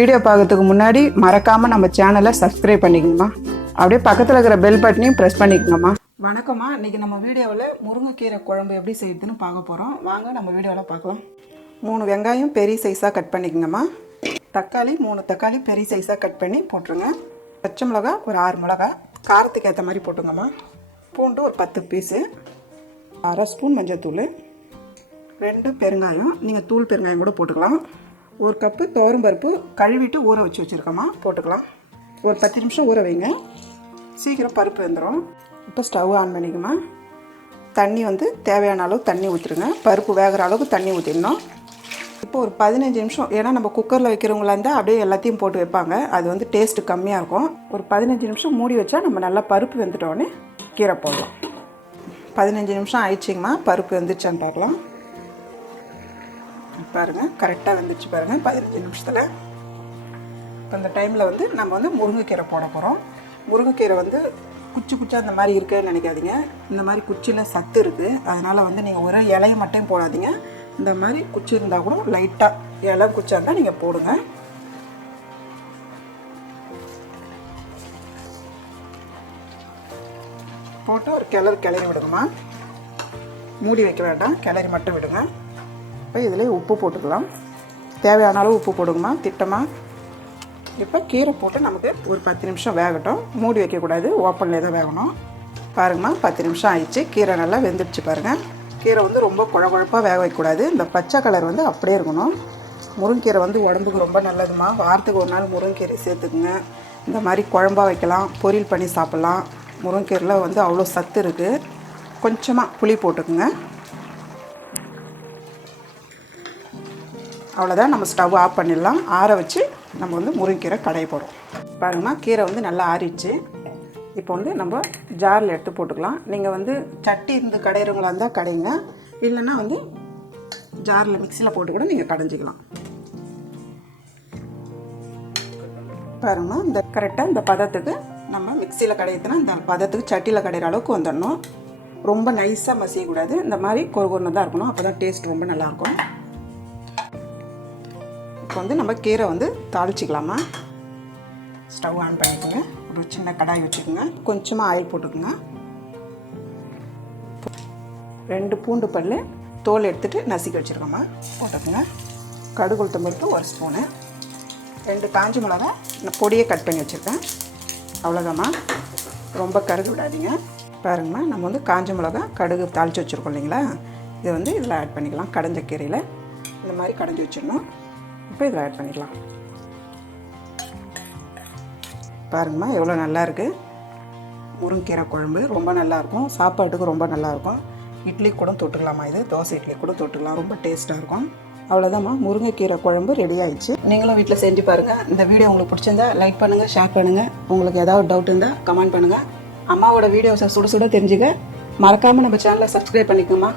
Video பார்க்கறதுக்கு முன்னாடி மறக்காம நம்ம சேனலை சப்ஸ்கிரைப் பண்ணிக்கணுமா. அப்படியே பக்கத்தில் இருக்கிற பெல் பட்டனையும் ப்ரெஸ் பண்ணிக்கணுமா. வணக்கம்மா. இன்னைக்கு நம்ம வீடியோவில் முருங்கைக்கீரை குழம்பு எப்படி செய்யுதுன்னு பார்க்க போகிறோம். வாங்க நம்ம வீடியோவில் பார்க்கலாம். 3 வெங்காயம் பெரிய சைஸாக கட் பண்ணிக்கோங்கம்மா. தக்காளி 3 தக்காளி பெரிய சைஸாக கட் பண்ணி போட்டுருங்க. பச்சை மிளகா ஒரு 6 மிளகா காரத்துக்கு ஏற்ற மாதிரி போட்டுங்கம்மா. பூண்டு ஒரு 10 பீஸு, 1/2 ஸ்பூன் மஞ்சள், 2 பெருங்காயம், நீங்கள் தூள் பெருங்காயம் கூட போட்டுக்கலாம். 1 கப்பு துவரம்பருப்பு கழுவிட்டு ஊற வச்சு வச்சுருக்கோமா, போட்டுக்கலாம். ஒரு 10 நிமிஷம் ஊற வைங்க, சீக்கிரம் பருப்பு வெந்துடும். இப்போ ஸ்டவ் ஆன் பண்ணிக்கோமா. தண்ணி தேவையான அளவு தண்ணி ஊற்றிடுங்க. பருப்பு வேகிற அளவுக்கு தண்ணி ஊற்றிடணும். இப்போ ஒரு 15 நிமிஷம், ஏன்னா நம்ம குக்கரில் வைக்கிறவங்களா இருந்தால் அப்படியே எல்லாத்தையும் போட்டு வைப்பாங்க, அது டேஸ்ட்டு கம்மியாக இருக்கும். ஒரு 15 நிமிஷம் மூடி வச்சா நம்ம நல்லா பருப்பு வெந்துட்டோடனே கீரை போடலாம். 15 நிமிஷம் ஆயிடுச்சிங்கம்மா. பருப்பு வெந்துருச்சான்னு பார்க்கலாம். பாருங்கள், கரெக்டாக வெந்துச்சு பாருங்கள் 15 நிமிஷத்தில். இப்போ இந்த டைமில் நம்ம முருங்கைக்கீரை போட போகிறோம். முருங்கைக்கீரை குச்சி குச்சாக அந்த மாதிரி இருக்குன்னு நினைக்காதீங்க. இந்த மாதிரி குச்சியில் சத்து இருக்குது. அதனால் நீங்கள் ஒரு இலையை மட்டும் போடாதீங்க. இந்த மாதிரி குச்சி இருந்தால் கூட லைட்டாக இலை குச்சியாக இருந்தால் நீங்கள் போடுங்க. போட்டு ஒரு கிளறி விடுங்கம்மா. மூடி வைக்க வேண்டாம், கிளறி மட்டும் விடுங்க. இப்போ இதில் உப்பு போட்டுக்கலாம். தேவையான அளவு உப்பு போடுங்கம்மா, திட்டமாக. இப்போ கீரை போட்டு நமக்கு ஒரு 10 நிமிஷம் வேகட்டும். மூடி வைக்கக்கூடாது, ஓப்பனில் தான் வேகணும். பாருங்கம்மா, 10 நிமிஷம் ஆயிடுச்சு. கீரை நல்லா வெந்துடுச்சு பாருங்கள். கீரை ரொம்ப குழப்பாக வேக வைக்கக்கூடாது. இந்த பச்சை கலர் அப்படியே இருக்கணும். முருங்கீரை உடம்புக்கு ரொம்ப நல்லதுமா. வாரத்துக்கு ஒரு நாள் முருங்கீரை சேர்த்துக்குங்க. இந்த மாதிரி குழம்பா வைக்கலாம், பொரியல் பண்ணி சாப்பிட்லாம். முருங்கீரையில் அவ்வளோ சத்து இருக்குது. கொஞ்சமாக புளி போட்டுக்குங்க. அவ்வளோதான், நம்ம ஸ்டவ் ஆஃப் பண்ணிடலாம். ஆற வச்சு நம்ம முருங்கீரை கடைய போகிறோம். பாருங்கம்மா, கீரை நல்லா ஆறிடுச்சு. இப்போ நம்ம ஜாரில் எடுத்து போட்டுக்கலாம். நீங்கள் சட்டி இருந்து கடையிறவங்களா இருந்தால் கடைங்க, இல்லைன்னா ஜாரில் மிக்சியில் போட்டு கூட நீங்கள் கடைஞ்சிக்கலாம். பாருங்கம்மா, இந்த கரெக்டாக இந்த பதத்துக்கு நம்ம மிக்சியில் கடையிறதுனா இந்த பதத்துக்கு சட்டியில் கடையிற அளவுக்கு வந்துடணும். ரொம்ப நைஸாக மசியக்கூடாது. இந்த மாதிரி கொரகொரன்னு தான் இருக்கணும். அப்போ தான் டேஸ்ட் ரொம்ப நல்லாயிருக்கும். இப்போ நம்ம கீரை தாளிச்சிக்கலாமா. ஸ்டவ் ஆன் பண்ணிக்கோங்க. ஒரு சின்ன கடாய் வச்சுக்கோங்க. கொஞ்சமாக ஆயில் போட்டுக்கோங்க. 2 பூண்டு பல் தோல் எடுத்துகிட்டு நசுக்கி வச்சுருக்கோம்மா, போட்டுக்கோங்க. கடுகு உளுத்தம் பருப்பு 1 ஸ்பூனு, 2 காஞ்சி மிளகா பொடியை கட் பண்ணி வச்சுருக்கேன். அவ்வளோதாம்மா, ரொம்ப கருகு விடாதீங்க. பாருங்கம்மா, நம்ம காஞ்ச மிளகா கடுகு தாளித்து வச்சுருக்கோம் இல்லைங்களா, இது இதில் ஆட் பண்ணிக்கலாம். கடைஞ்ச கீரையில் இந்த மாதிரி கடைஞ்சி வச்சிடணும். இப்போ இதில் ஆட் பண்ணிக்கலாம். பாருங்கம்மா, எவ்வளோ நல்லா இருக்குது. முருங்கீரை குழம்பு ரொம்ப நல்லாயிருக்கும். சாப்பாட்டுக்கு ரொம்ப நல்லாயிருக்கும். இட்லி கூட தொட்டுக்கலாமா. இது தோசை இட்லி கூட தொட்டுக்கலாம். ரொம்ப டேஸ்ட்டாக இருக்கும். அவ்வளோதாம்மா, முருங்கைக்கீரை குழம்பு ரெடி ஆயிடுச்சு. நீங்களும் வீட்டில் செஞ்சு பாருங்கள். இந்த வீடியோ உங்களுக்கு பிடிச்சிருந்தா லைக் பண்ணுங்கள், ஷேர் பண்ணுங்கள். உங்களுக்கு ஏதாவது டவுட் இருந்தால் கமெண்ட் பண்ணுங்கள். அம்மாவோட வீடியோஸை சுட சுட தெரிஞ்சுக்க மறக்காமல் நம்ம சேனலை சப்ஸ்கிரைப் பண்ணிக்கோமா.